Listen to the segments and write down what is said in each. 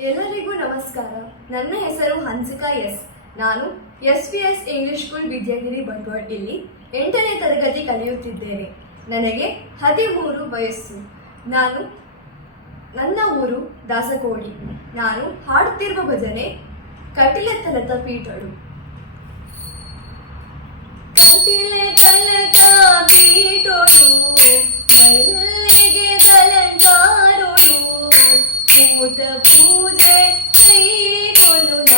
ಎಲ್ಲರಿಗೂ ನಮಸ್ಕಾರ. ನನ್ನ ಹೆಸರು ಹನ್ಸಿಕಾ ಎಸ್. ನಾನು S P S English school Vidyagiri Bantwad ಇಲ್ಲಿ ಎಂಟನೇ ತರಗತಿ ಕಲಿಯುತ್ತಿದ್ದೇನೆ. ನನಗೆ ಹದಿಮೂರು ವಯಸ್ಸು. ನಾನು ನನ್ನ ಊರು ದಾಸಕೋಡಿ. ನಾನು ಹಾಡುತ್ತಿರುವ ಭಜನೆ ಕಟಿಲ ತಲತ ಪೀಠಳು. ಕಟಿಲೆ ತಲತ ಪೀಠಳು. ഭൂത പൂജ ശ്രീ കൊല്ലുന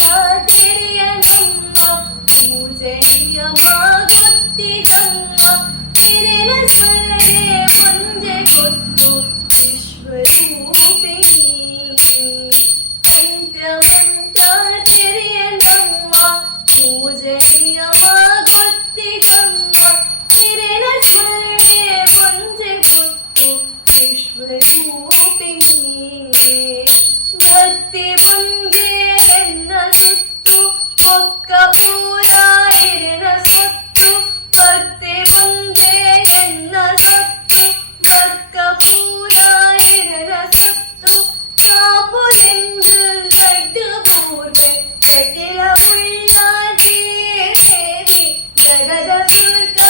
dirty. good.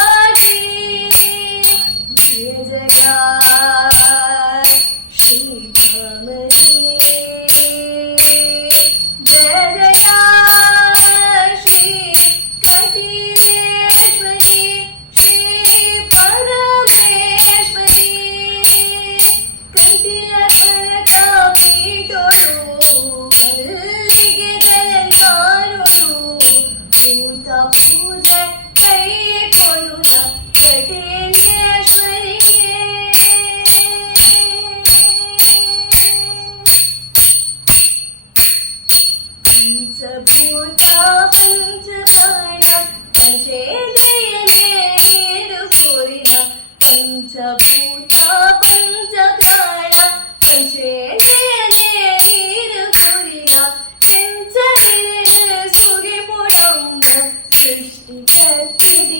सबूतों पंचबाणा पंचे जयनेरु पूरिणा पंचभूतों पंचप्राणा पंचे जयनेरु पूरिणा पंचवीर सूर्य पुडंबो सृष्टिकर्तिदि